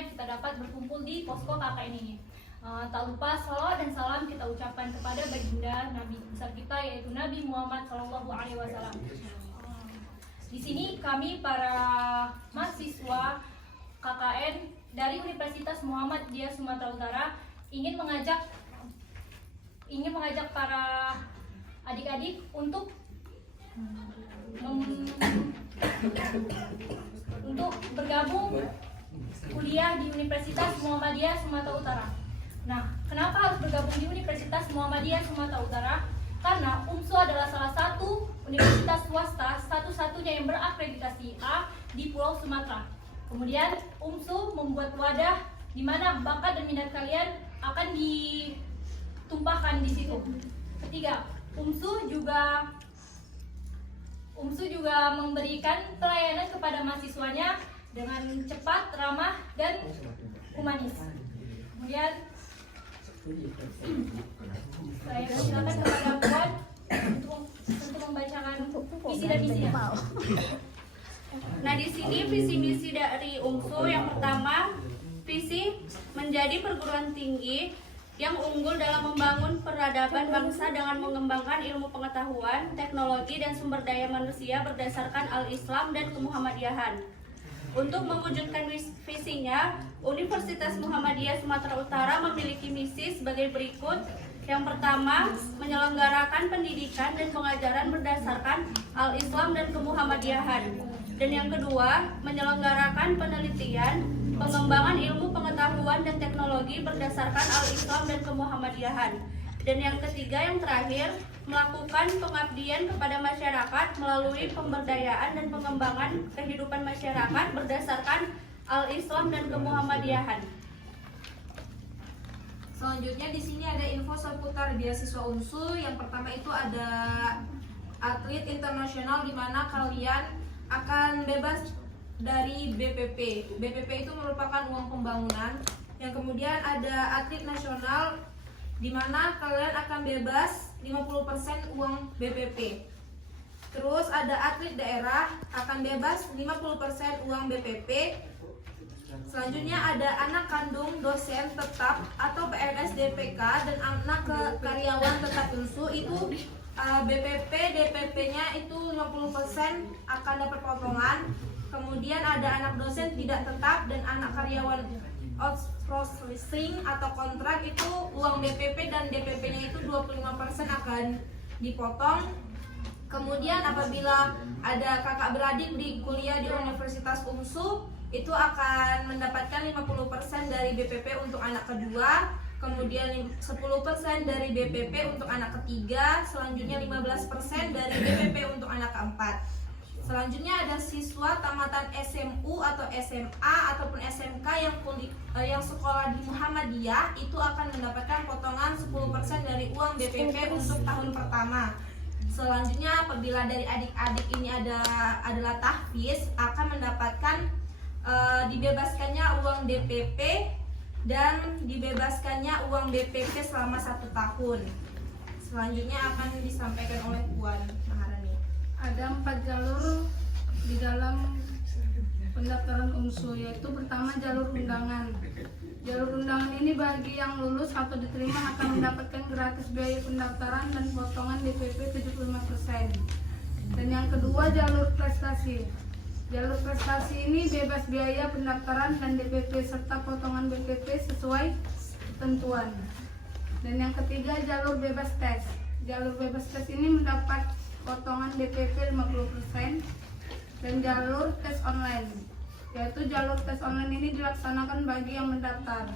akhirnya kita dapat berkumpul di posko KKN ini. Tak lupa salawat dan salam kita ucapkan kepada baginda Nabi besar kita, yaitu Nabi Muhammad SAW. Di sini kami para mahasiswa KKN dari Universitas Muhammadiyah Sumatera Utara ingin mengajak para adik-adik untuk bergabung kuliah di Universitas Muhammadiyah Sumatera Utara. Nah, kenapa harus bergabung di Universitas Muhammadiyah Sumatera Utara? Karena UMSU adalah salah satu universitas swasta satu-satunya yang berakreditasi A di Pulau Sumatera. Kemudian UMSU membuat wadah di mana bakat dan minat kalian akan ditumpahkan di situ. Ketiga, UMSU juga memberikan pelayanan kepada mahasiswanya dengan cepat, ramah, dan humanis. Kemudian saya silakan kepada Puan untuk membacakan visi dan misinya. Nah, di sini visi misi dari UMSU yang pertama, visi menjadi perguruan tinggi yang unggul dalam membangun peradaban bangsa dengan mengembangkan ilmu pengetahuan, teknologi, dan sumber daya manusia berdasarkan Al-Islam dan Kemuhammadiyahan. Untuk mewujudkan visinya, Universitas Muhammadiyah Sumatera Utara memiliki misi sebagai berikut. Yang pertama, menyelenggarakan pendidikan dan pengajaran berdasarkan Al-Islam dan Kemuhammadiyahan. Dan yang kedua, menyelenggarakan penelitian, pengembangan ilmu pengetahuan dan teknologi berdasarkan Al-Islam dan Kemuhammadiyahan. Dan yang ketiga, yang terakhir, melakukan pengabdian kepada masyarakat melalui pemberdayaan dan pengembangan kehidupan masyarakat berdasarkan Al-Islam dan Kemuhammadiyahan. Selanjutnya di sini ada info seputar beasiswa UMSU. Yang pertama itu ada atlet internasional di mana kalian akan bebas dari BPP. BPP itu merupakan uang pembangunan. Yang kemudian ada atlet nasional di mana kalian akan bebas 50% uang BPP. Terus ada atlet daerah akan bebas 50% uang BPP. Selanjutnya ada anak kandung dosen tetap atau PNS DPK dan anak karyawan tetap UMSU itu BPP DPP-nya itu 50% akan dapat potongan. Kemudian ada anak dosen tidak tetap dan anak karyawan outsourcing atau kontrak itu uang BPP dan DPP-nya itu 25% akan dipotong. Kemudian apabila ada kakak beradik di kuliah di Universitas UMSU itu akan mendapatkan 50% dari BPP untuk anak kedua, kemudian 10% dari BPP untuk anak ketiga, selanjutnya 15% dari BPP untuk anak keempat. Selanjutnya ada siswa tamatan SMU atau SMA ataupun SMK yang sekolah di Muhammadiyah itu akan mendapatkan potongan 10% dari uang BPP untuk tahun pertama. Selanjutnya apabila dari adik-adik ini adalah tahfiz akan mendapatkan dibebaskannya uang DPP dan dibebaskannya uang BPP selama 1 tahun. Selanjutnya akan disampaikan oleh Puan Maharani. Ada 4 jalur di dalam pendaftaran UMSU, yaitu pertama jalur undangan. Jalur undangan ini bagi yang lulus atau diterima akan mendapatkan gratis biaya pendaftaran dan potongan DPP 75%. Dan yang kedua jalur prestasi. Jalur prestasi ini bebas biaya pendaftaran dan DPP serta potongan BPP sesuai ketentuan. Dan yang ketiga jalur bebas tes. Jalur bebas tes ini mendapat potongan DPP 50% dan jalur tes online, yaitu jalur tes online ini dilaksanakan bagi yang mendaftar.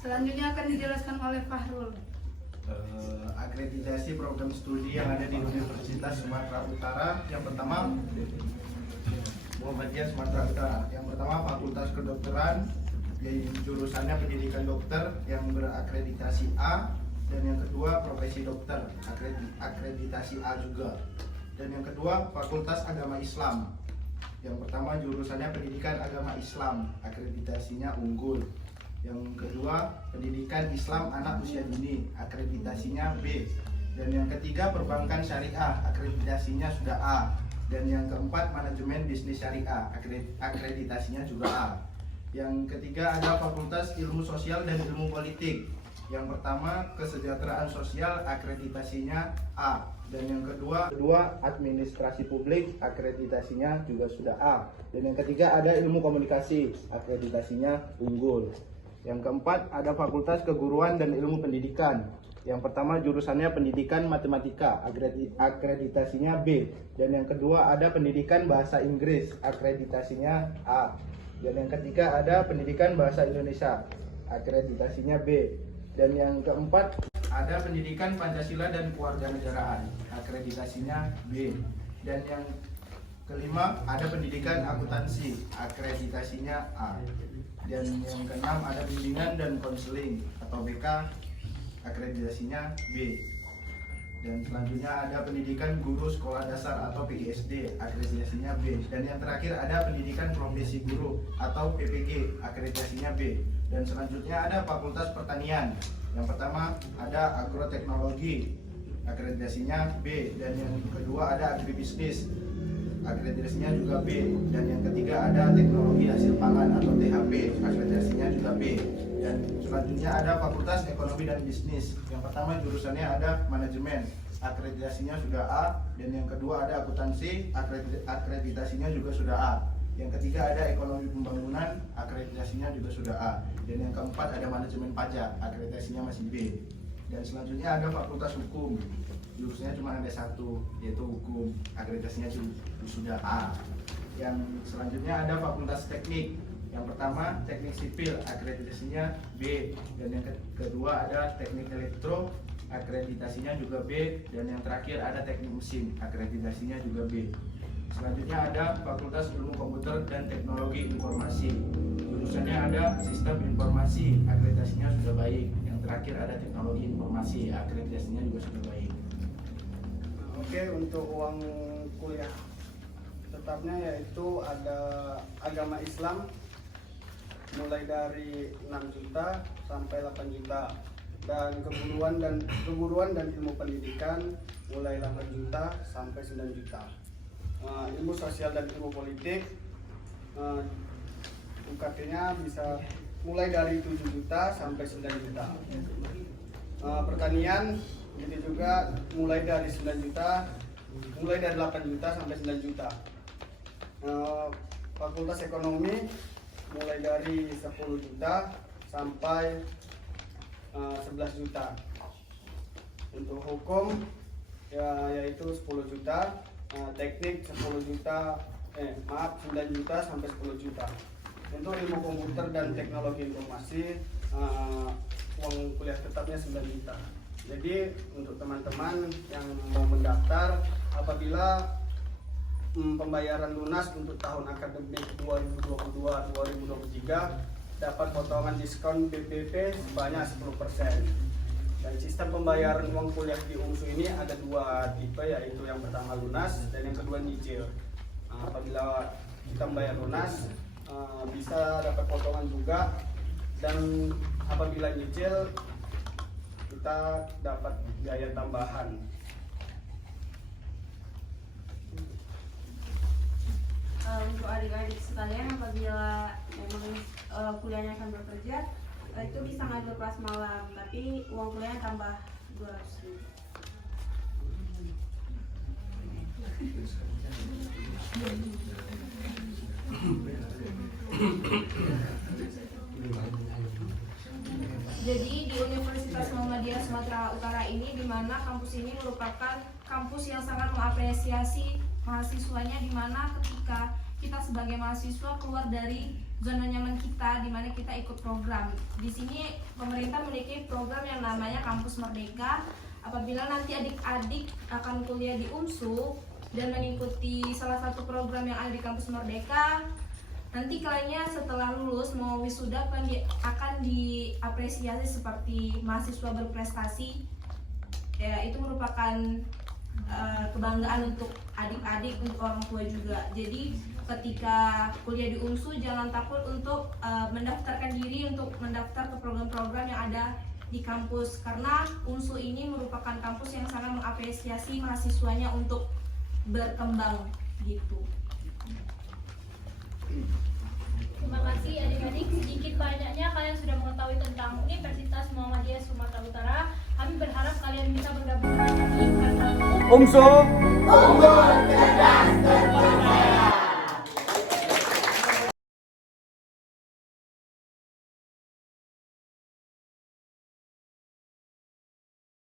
Selanjutnya akan dijelaskan oleh Fahrul. Akreditasi program studi yang ada di Universitas Sumatera Utara. Yang pertama Muhammadiyah Sumatera Utara. Yang pertama Fakultas Kedokteran, yaitu jurusannya pendidikan dokter yang berakreditasi A. Dan yang kedua profesi dokter, akreditasi A juga. Dan yang kedua Fakultas Agama Islam. Yang pertama jurusannya pendidikan agama Islam, akreditasinya unggul. Yang kedua pendidikan Islam anak usia dini, akreditasinya B. Dan yang ketiga perbankan syariah, akreditasinya sudah A. Dan yang keempat, manajemen bisnis syariah, akreditasinya juga A. Yang ketiga ada Fakultas Ilmu Sosial dan Ilmu Politik. Yang pertama, kesejahteraan sosial, akreditasinya A. Dan yang kedua administrasi publik, akreditasinya juga sudah A. Dan yang ketiga ada ilmu komunikasi, akreditasinya unggul. Yang keempat ada Fakultas Keguruan dan Ilmu Pendidikan. Yang pertama jurusannya Pendidikan Matematika, akreditasinya B. Dan yang kedua ada Pendidikan Bahasa Inggris, akreditasinya A. Dan yang ketiga ada Pendidikan Bahasa Indonesia, akreditasinya B. Dan yang keempat ada Pendidikan Pancasila dan Kewarganegaraan, akreditasinya B. Dan yang kelima ada Pendidikan Akuntansi, akreditasinya A. Dan yang keenam ada Bimbingan dan Konseling atau BK, akreditasinya B. Dan selanjutnya ada Pendidikan Guru Sekolah Dasar atau PGSD, akreditasinya B. Dan yang terakhir ada Pendidikan Profesi Guru atau PPG, akreditasinya B. Dan selanjutnya ada Fakultas Pertanian. Yang pertama ada Agroteknologi, akreditasinya B. Dan yang kedua ada Agribisnis, akreditasinya juga B. Dan yang ketiga ada Teknologi Hasil Pangan atau THP, akreditasinya juga B. Dan selanjutnya ada Fakultas Ekonomi dan Bisnis. Yang pertama jurusannya ada Manajemen, akreditasinya sudah A. Dan yang kedua ada Akuntansi, akreditasinya juga sudah A. Yang ketiga ada Ekonomi Pembangunan, akreditasinya juga sudah A. Dan yang keempat ada Manajemen Pajak, akreditasinya masih B. Dan selanjutnya ada Fakultas Hukum, jurusannya cuma ada satu, yaitu Hukum, akreditasinya sudah A. Yang selanjutnya ada Fakultas Teknik. Yang pertama Teknik Sipil, akreditasinya B. Dan yang kedua ada Teknik Elektro, akreditasinya juga B. Dan yang terakhir ada Teknik Mesin, akreditasinya juga B. Selanjutnya ada Fakultas Ilmu Komputer dan Teknologi Informasi, jurusannya ada Sistem Informasi, akreditasinya sudah baik. Yang terakhir ada Teknologi Informasi, akreditasinya juga sudah baik. Oke, untuk uang kuliah tetapnya yaitu ada agama Islam mulai dari 6 juta sampai 8 juta, dan keguruan dan ilmu pendidikan mulai 8 juta sampai 9 juta. Ilmu sosial dan ilmu politik UKT-nya bisa mulai dari 7 juta sampai 9 juta. Pertanian itu juga mulai dari 9 juta, mulai dari 8 juta sampai 9 juta. Fakultas Ekonomi mulai dari 10 juta sampai 11 juta. Untuk hukum yaitu 10 juta, teknik 10 juta, 9 juta sampai 10 juta. Untuk ilmu komputer dan teknologi informasi uang kuliah tetapnya 9 juta. Jadi untuk teman-teman yang mau mendaftar, apabila pembayaran lunas untuk tahun akademik 2022-2023 dapat potongan diskon BPP sebanyak 10%. Dan sistem pembayaran uang kuliah di UMSU ini ada 2 tipe, yaitu yang pertama lunas dan yang kedua nyicil. Apabila kita membayar lunas bisa dapat potongan juga, dan apabila nyicil kita dapat biaya tambahan. Untuk adik-adik sekalian, apabila memang kuliahnya akan bekerja, itu bisa ngambil kelas malam, tapi uang kuliahnya tambah 200.000. Jadi di Universitas Muhammadiyah Sumatera Utara ini, di mana kampus ini merupakan kampus yang sangat mengapresiasi mahasiswanya, di mana ketika kita sebagai mahasiswa keluar dari zona nyaman kita, di mana kita ikut program. Di sini pemerintah memiliki program yang namanya Kampus Merdeka. Apabila nanti adik-adik akan kuliah di UMSU dan mengikuti salah satu program yang ada di Kampus Merdeka, nanti kalian setelah lulus mau wisuda akan diapresiasi seperti mahasiswa berprestasi. Ya, itu merupakan kebanggaan untuk adik-adik, untuk orang tua juga. Jadi ketika kuliah di UMSU jangan takut untuk mendaftarkan diri untuk mendaftar ke program-program yang ada di kampus, karena UMSU ini merupakan kampus yang sangat mengapresiasi mahasiswanya untuk berkembang. gitu. Terima kasih adik-adik, sedikit banyaknya kalian sudah mengetahui tentang Universitas Muhammadiyah Sumatera Utara. Kami berharap kalian bisa bergabung lagi karena UMSU